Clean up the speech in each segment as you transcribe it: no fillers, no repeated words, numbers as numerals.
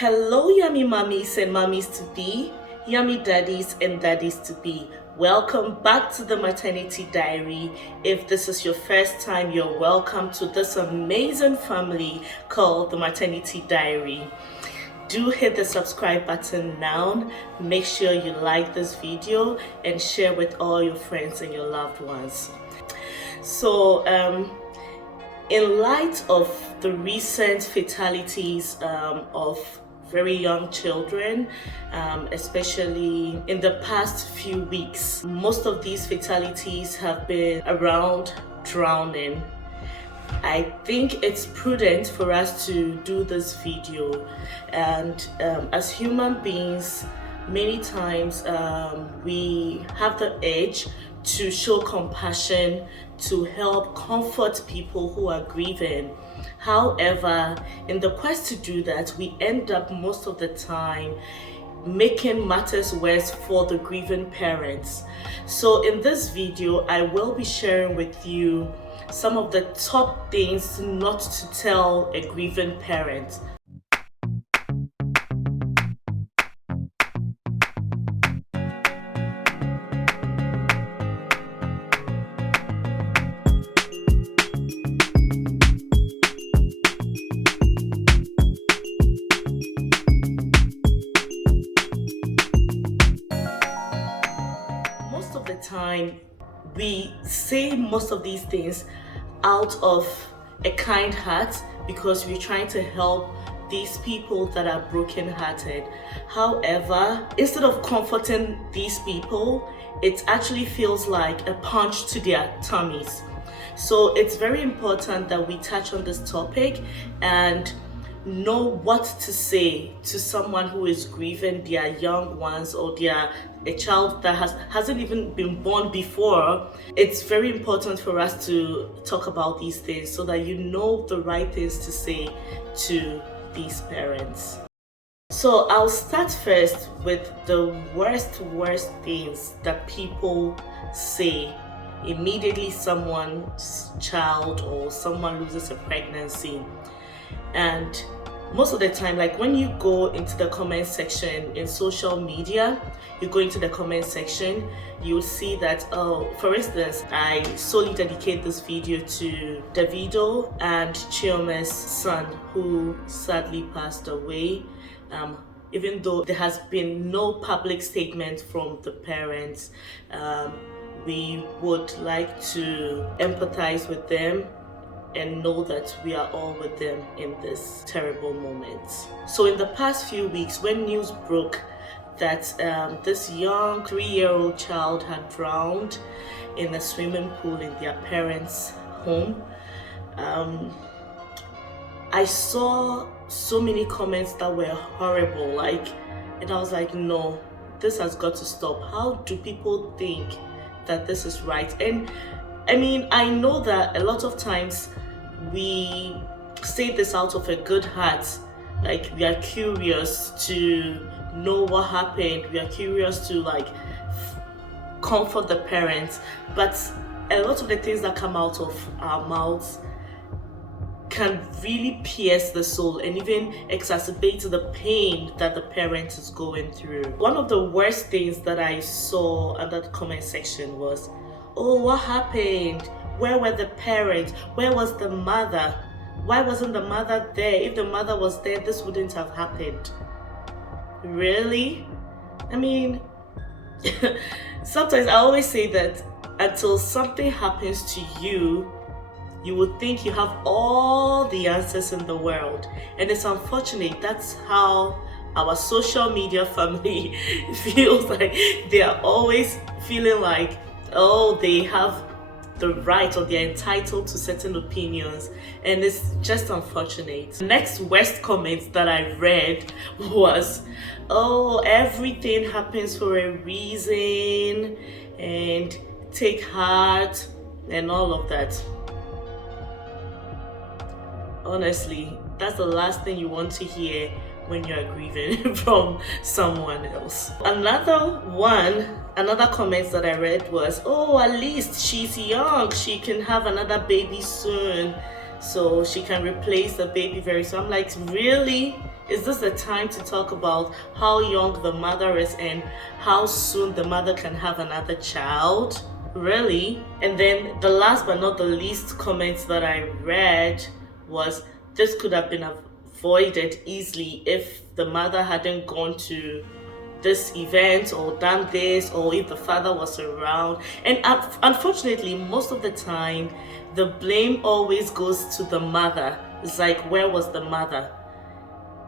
Hello, yummy mummies and mummies to be, yummy daddies and daddies to be. Welcome back to the Maternity Diary. If this is your first time, you're welcome to this amazing family called the Maternity Diary. Do hit the subscribe button now. Make sure you like this video and share with all your friends and your loved ones. So, in light of the recent fatalities of very young children, especially in the past few weeks, most of these fatalities have been around drowning. I think it's prudent for us to do this video, and as human beings, many times we have the urge to show compassion, to help comfort people who are grieving. However, in the quest to do that, we end up most of the time making matters worse for the grieving parents. So in this video, I will be sharing with you some of the top things not to tell a grieving parent. Most of the time, we say most of these things out of a kind heart because we're trying to help these people that are broken-hearted. However, instead of comforting these people, it actually feels like a punch to their tummies. So it's very important that we touch on this topic and know what to say to someone who is grieving their young ones or a child that hasn't even been born before. It's very important for us to talk about these things so that you know the right things to say to these parents. So I'll start first with the worst things that people say immediately someone's child or someone loses a pregnancy. And most of the time, like when you go into the comment section in social media, you go into the comment section, you'll see that, for instance, I solely dedicate this video to Davido and Chiome's son, who sadly passed away. Even though there has been no public statement from the parents, we would like to empathize with them and know that we are all with them in this terrible moment. So in the past few weeks, when news broke that this young 3-year-old child had drowned in a swimming pool in their parents' home, I saw so many comments that were horrible, and I was like, no, this has got to stop. How do people think that this is right? And I mean, I know that a lot of times we say this out of a good heart, like we are curious to know what happened, we are curious to comfort the parents, but a lot of the things that come out of our mouths can really pierce the soul and even exacerbate the pain that the parent is going through. One of the worst things that I saw under the comment section was, oh, what happened? Where were the parents? Where was the mother? Why wasn't the mother there? If the mother was there, this wouldn't have happened. Really? I mean, sometimes I always say that until something happens to you, you would think you have all the answers in the world. And it's unfortunate, that's how our social media family feels. Like they are always feeling like, oh, they have the right or they're entitled to certain opinions, and it's just unfortunate. The next worst comment that I read was, oh, everything happens for a reason and take heart and all of that. Honestly, that's the last thing you want to hear when you're grieving from someone else. Another comment that I read was, oh, at least she's young, she can have another baby soon, so she can replace the baby very soon. I'm like, really? Is this the time to talk about how young the mother is and how soon the mother can have another child? Really? And then the last but not the least comments that I read was, this could have been avoided easily if the mother hadn't gone to this event or done this, or if the father was around. And unfortunately, most of the time, the blame always goes to the mother. It's like, where was the mother?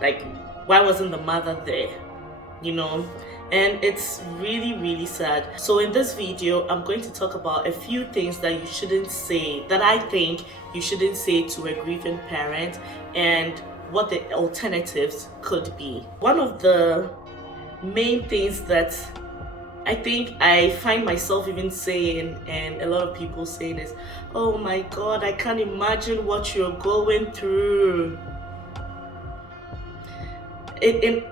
Like, why wasn't the mother there? You know? And it's really, really sad. So in this video, I'm going to talk about a few things that you shouldn't say, that I think you shouldn't say to a grieving parent, and what the alternatives could be. One of the main things that I think I find myself even saying, and a lot of people saying, is, oh my God, I can't imagine what you're going through.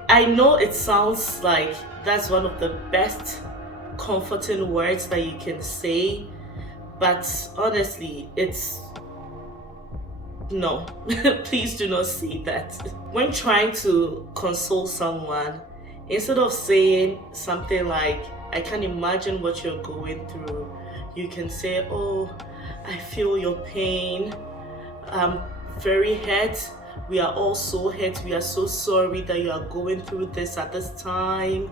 I know it sounds like that's one of the best comforting words that you can say, but honestly, it's no. Please do not say that. When trying to console someone, instead of saying something like, I can't imagine what you're going through, you can say, oh, I feel your pain. I'm very hurt. We are all so hurt. We are so sorry that you are going through this at this time.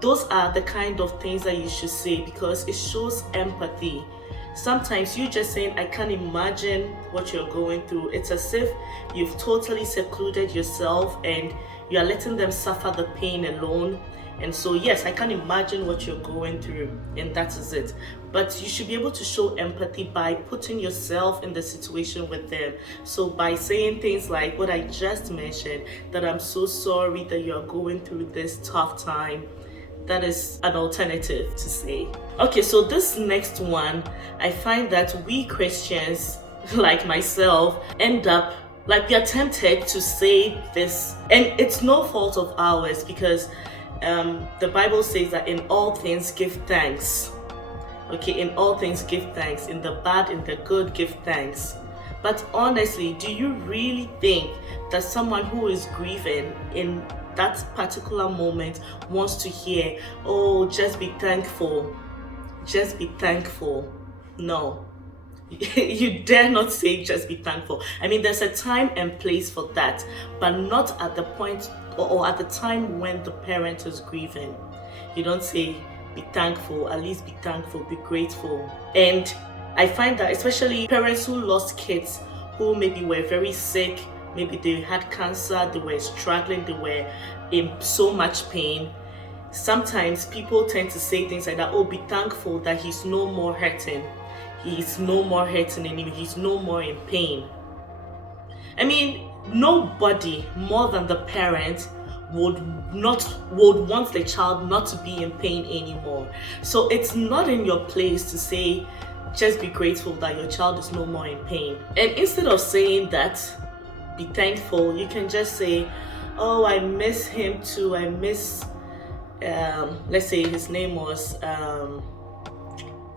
Those are the kind of things that you should say, because it shows empathy. Sometimes you just saying, I can't imagine what you're going through, it's as if you've totally secluded yourself and you are letting them suffer the pain alone. And so yes, I can't imagine what you're going through, and that is it. But you should be able to show empathy by putting yourself in the situation with them. So by saying things like what I just mentioned, that I'm so sorry that you're going through this tough time, that is an alternative to say. Okay, so this next one, I find that we Christians, like myself, end up like we are tempted to say this, and it's no fault of ours, because the Bible says that in all things give thanks. Okay, in all things give thanks, in the bad, in the good, give thanks. But honestly, do you really think that someone who is grieving in that particular moment wants to hear, oh, just be thankful, just be thankful? No. You dare not say just be thankful. I mean, there's a time and place for that, but not at the point or at the time when the parent is grieving. You don't say be thankful, at least be thankful, be grateful. And I find that especially parents who lost kids, who maybe were very sick, maybe they had cancer, they were struggling, they were in so much pain. Sometimes people tend to say things like that, oh, be thankful that he's no more hurting. He's no more hurting anymore. He's no more in pain. I mean, nobody more than the parent would want the child not to be in pain anymore. So it's not in your place to say, just be grateful that your child is no more in pain. And instead of saying that, be thankful, you can just say, oh, I miss him too. I miss, let's say his name was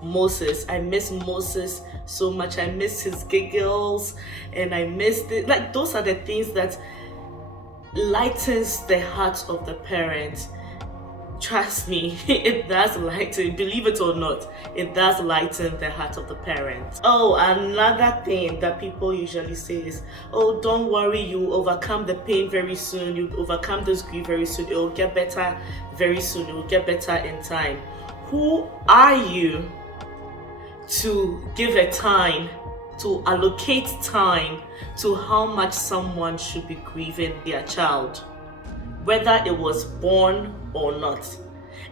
Moses. I miss Moses so much. I miss his giggles, and I miss like those are the things that lightens the heart of the parent. Trust me, it does lighten, believe it or not, it does lighten the heart of the parent. Oh, another thing that people usually say is, oh, don't worry, you overcome the pain very soon, you overcome this grief very soon, it will get better very soon, it will get better in time. Who are you to give a time, to allocate time to how much someone should be grieving their child, whether it was born or not?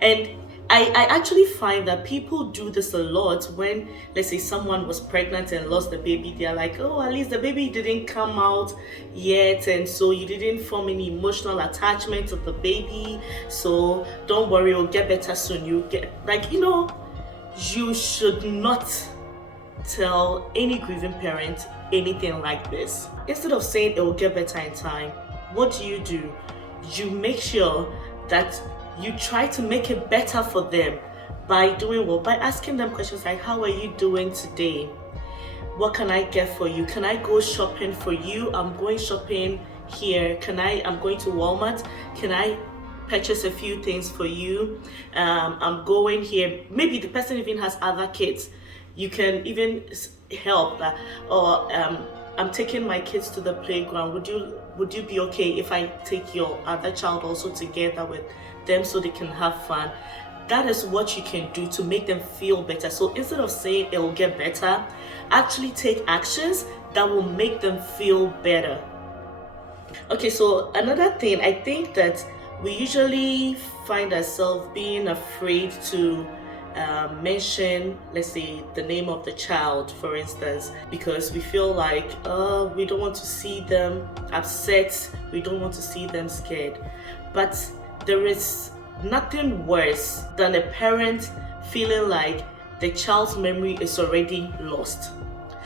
And I actually find that people do this a lot when, let's say, someone was pregnant and lost the baby. They're like, oh, at least the baby didn't come out yet, and so you didn't form any emotional attachment to the baby, so don't worry, it'll get better soon. You get, like, you know, you should not tell any grieving parent anything like this. Instead of saying it will get better in time, what do? You make sure that you try to make it better for them by doing what? By asking them questions like, how are you doing today? What can I get for you? Can I go shopping for you? I'm going shopping here, I'm going to Walmart, can I purchase a few things for you? I'm going here. Maybe the person even has other kids. You can even help, or I'm taking my kids to the playground. Would you be okay if I take your other child also together with them so they can have fun? That is what you can do to make them feel better. So instead of saying it will get better, actually take actions that will make them feel better. Okay, so another thing, I think that we usually find ourselves being afraid to mention, let's say, the name of the child, for instance, because we feel like we don't want to see them upset, we don't want to see them scared. But there is nothing worse than a parent feeling like the child's memory is already lost.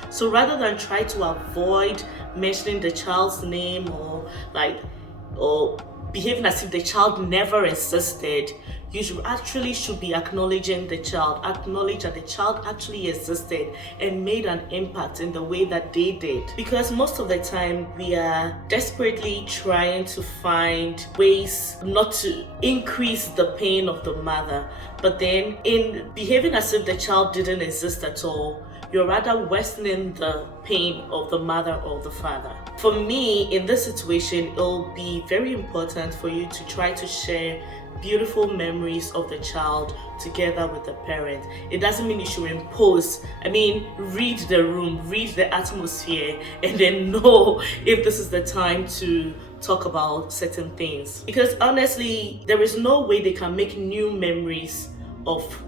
So rather than try to avoid mentioning the child's name or behaving as if the child never existed, you should be acknowledging the child, acknowledge that the child actually existed and made an impact in the way that they did. Because most of the time we are desperately trying to find ways not to increase the pain of the mother, but then in behaving as if the child didn't exist at all, you're rather worsening the pain of the mother or the father. For me, in this situation, it'll be very important for you to try to share beautiful memories of the child together with the parent. It doesn't mean you should impose. Read the room, read the atmosphere, and then know if this is the time to talk about certain things. Because honestly, there is no way they can make new memories of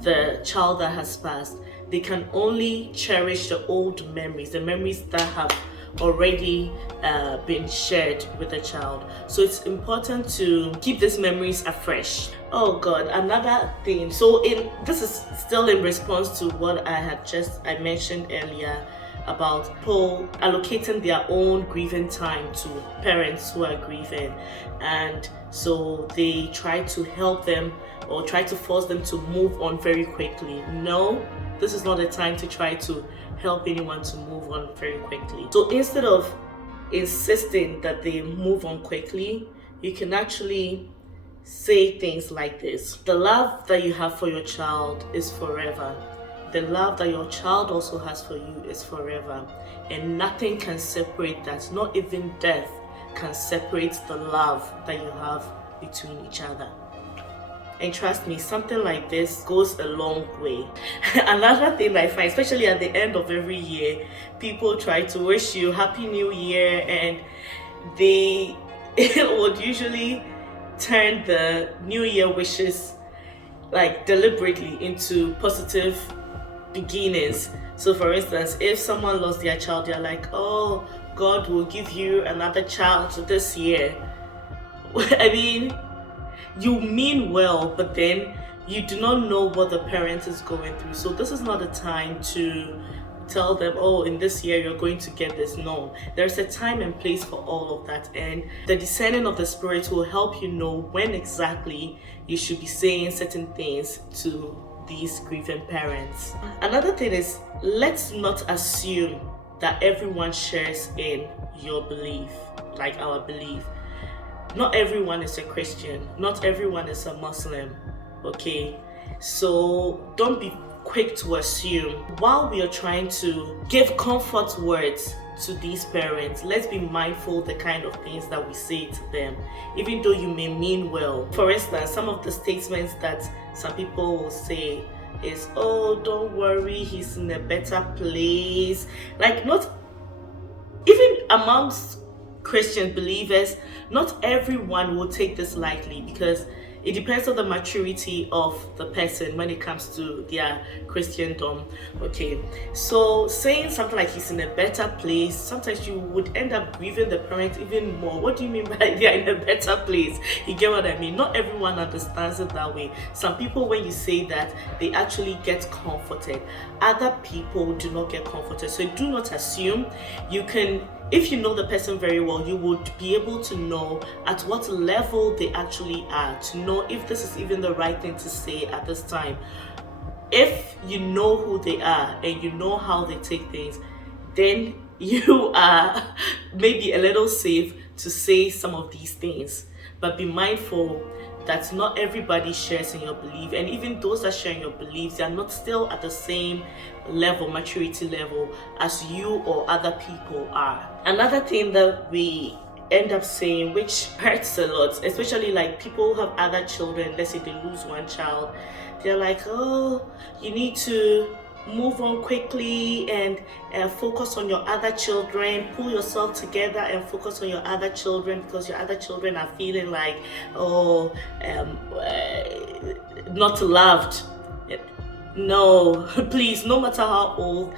the child that has passed. They can only cherish the old memories, the memories that have already been shared with the child. So it's important to keep these memories afresh. Oh God, another thing. So this is still in response to what I mentioned earlier about people allocating their own grieving time to parents who are grieving, and so they try to help them or try to force them to move on very quickly. No, this is not the time to try to help anyone to move on very quickly. So instead of insisting that they move on quickly, you can actually say things like this: the love that you have for your child is forever. The love that your child also has for you is forever. And nothing can separate that. Not even death can separate the love that you have between each other. And trust me, something like this goes a long way. Another thing I find, especially at the end of every year, people try to wish you Happy New Year, and they would usually turn the New Year wishes deliberately into positive beginnings. So for instance, if someone lost their child, they're like, oh, God will give you another child this year. You mean well, but then you do not know what the parent is going through. So this is not a time to tell them, oh, in this year you're going to get this. No, there's a time and place for all of that, and the discerning of the Spirit will help you know when exactly you should be saying certain things to these grieving parents. Another thing is, let's not assume that everyone shares in your belief, like our belief. Not everyone is a Christian, not everyone is a Muslim, okay? So don't be quick to assume. While we are trying to give comfort words to these parents, let's be mindful the kind of things that we say to them, even though you may mean well. For instance, some of the statements that some people will say is, oh, don't worry, he's in a better place. Not even amongst Christian believers, not everyone will take this lightly, because it depends on the maturity of the person when it comes to their Christendom. Okay, so saying something like he's in a better place, sometimes you would end up grieving the parent even more. What do you mean by they're in a better place? You get what I mean? Not everyone understands it that way. Some people, when you say that, they actually get comforted. Other people do not get comforted. So do not assume. You can, if you know the person very well, you would be able to know at what level they actually are, to know if this is even the right thing to say at this time. If you know who they are and you know how they take things, then you are maybe a little safe to say some of these things, but be mindful that not everybody shares in your belief, and even those that share in your beliefs, they are not still at the same level, maturity level, as you or other people are. Another thing that we end up saying, which hurts a lot, especially like people who have other children, let's say they lose one child, they're like, oh, you need to move on quickly and focus on your other children, pull yourself together and focus on your other children, because your other children are feeling like, oh, not loved. No, please, no matter how old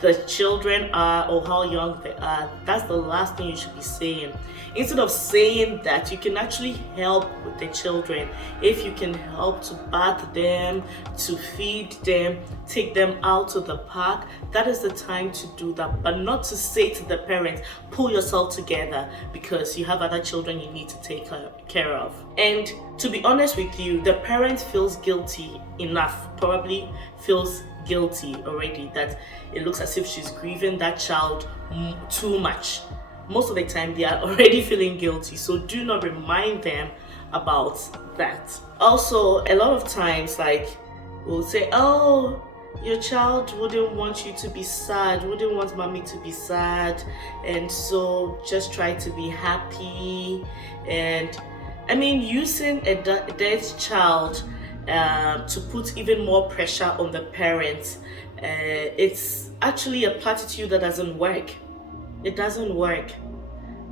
the children are or how young they are, that's the last thing you should be saying. Instead of saying that, you can actually help with the children. If you can help to bath them, to feed them, take them out to the park, that is the time to do that. But not to say to the parents, pull yourself together because you have other children you need to take care of. And to be honest with you, the parent feels guilty enough, probably feels guilty already, that it looks as if she's grieving that child too much. Most of the time they are already feeling guilty, so do not remind them about that. Also, a lot of times, like, we'll say, oh, your child wouldn't want you to be sad, wouldn't want mommy to be sad, and so just try to be happy. And I mean, using a dead child to put even more pressure on the parents, it's actually a platitude that doesn't work. It doesn't work.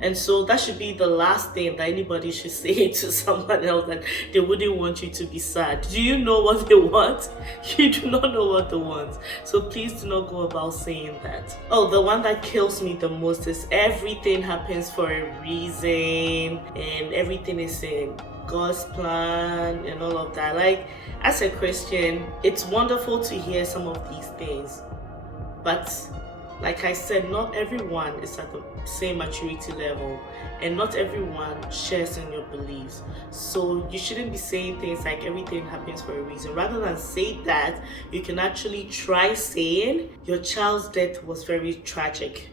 And so that should be the last thing that anybody should say to someone else, that they wouldn't want you to be sad. Do you know what they want? You do not know what they want. So please do not go about saying that. Oh, the one that kills me the most is everything happens for a reason and everything is in God's plan and all of that. Like, as a Christian, it's wonderful to hear some of these things, but like I said, not everyone is at the same maturity level and not everyone shares in your beliefs. So you shouldn't be saying things like everything happens for a reason. Rather than say that, you can actually try saying, your child's death was very tragic.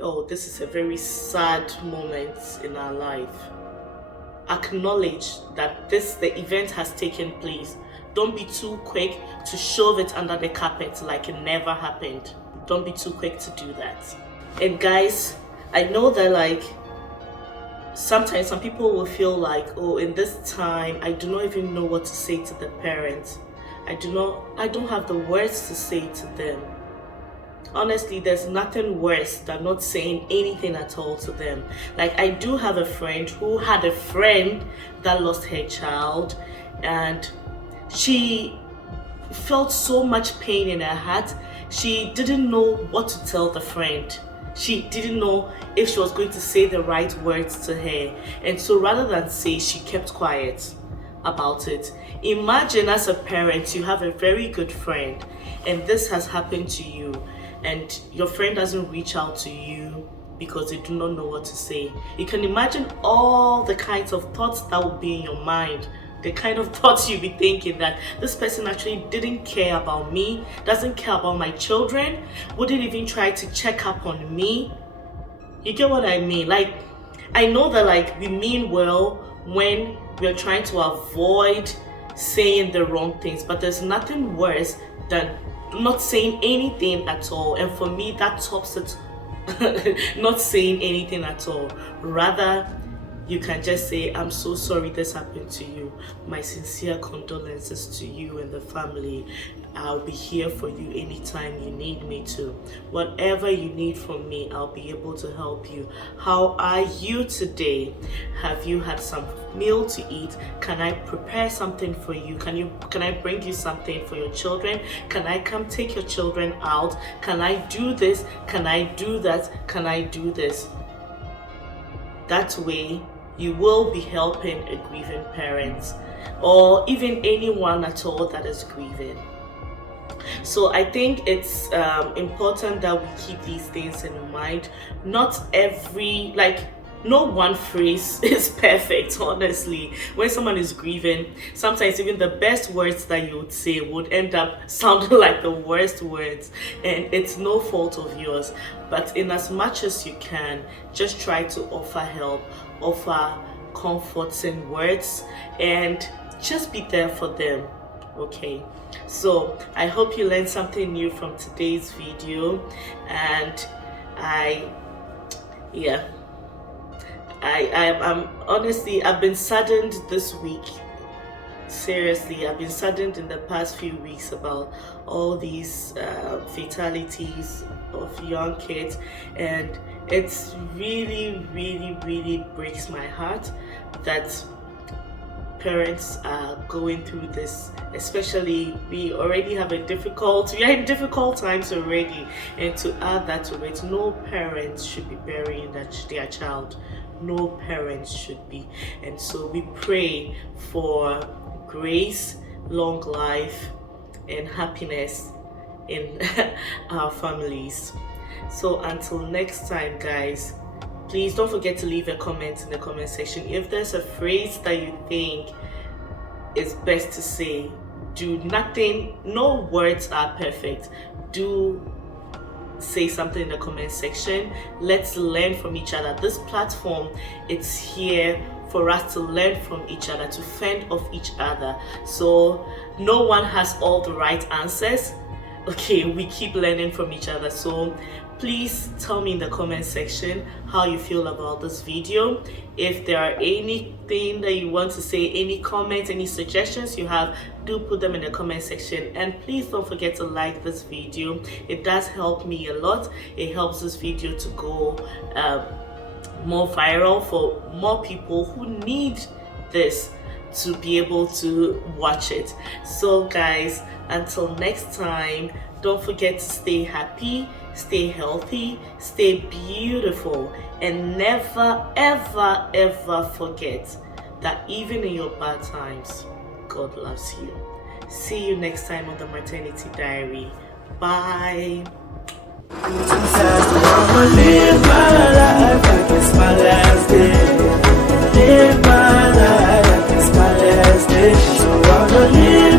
Oh, this is a very sad moment in our life. Acknowledge that the event has taken place. Don't be too quick to shove it under the carpet like it never happened. Don't be too quick to do that. And guys, I know that like sometimes some people will feel like, oh, in this time I do not even know what to say to the parents. I don't have the words to say to them. Honestly, there's nothing worse than not saying anything at all to them. Like, I do have a friend who had a friend that lost her child, and she felt so much pain in her heart. She didn't know what to tell the friend. She didn't know if she was going to say the right words to her. And so rather than say, she kept quiet about it. Imagine as a parent, you have a very good friend and this has happened to you, and your friend doesn't reach out to you because they do not know what to say. You can imagine all the kinds of thoughts that would be in your mind. The kind of thoughts you'd be thinking, that this person actually didn't care about me, doesn't care about my children, wouldn't even try to check up on me. You get what I mean? Like, I know that like we mean well when we're trying to avoid saying the wrong things, but there's nothing worse than not saying anything at all. And for me, that tops it. Not saying anything at all. Rather, you can just say, I'm so sorry this happened to you. My sincere condolences to you and the family. I'll be here for you anytime you need me to. Whatever you need from me, I'll be able to help you. How are you today? Have you had some meal to eat? Can I prepare something for you? Can I bring you something for your children? Can I come take your children out? Can I do this? Can I do that? Can I do this? That way, you will be helping a grieving parent or even anyone at all that is grieving. So I think it's important that we keep these things in mind. Not every, like, no one phrase is perfect, honestly. When someone is grieving, sometimes even the best words that you would say would end up sounding like the worst words, and it's no fault of yours. But in as much as you can, just try to offer help, offer comforting words, and just be there for them. Okay, so I hope you learned something new from today's video, and I'm honestly, I've been saddened this week. Seriously, I've been saddened in the past few weeks about all these fatalities of young kids, and it's really, really, really breaks my heart that parents are going through this. Especially, we are in difficult times already, and to add that to it, no parents should be burying their child. No parents should be. And so we pray for grace, long life, and happiness in our families. So until next time, guys, please don't forget to leave a comment in the comment section. If there's a phrase that you think is best to say, do nothing, no words are perfect. Do say something in the comment section. Let's learn from each other. This platform, it's here for us to learn from each other, to fend off each other. So no one has all the right answers. Okay, we keep learning from each other. So please tell me in the comment section how you feel about this video. If there are anything that you want to say, any comments, any suggestions you have, do put them in the comment section. And please don't forget to like this video. It does help me a lot. It helps this video to go more viral for more people who need this to be able to watch it. So guys, until next time, don't forget to stay happy, stay healthy, stay beautiful, and never ever ever forget that even in your bad times, God loves you. See you next time on the Maternity Diary. Bye. Live my life like it's my last day. Live my life like it's my last day. So I'm gonna live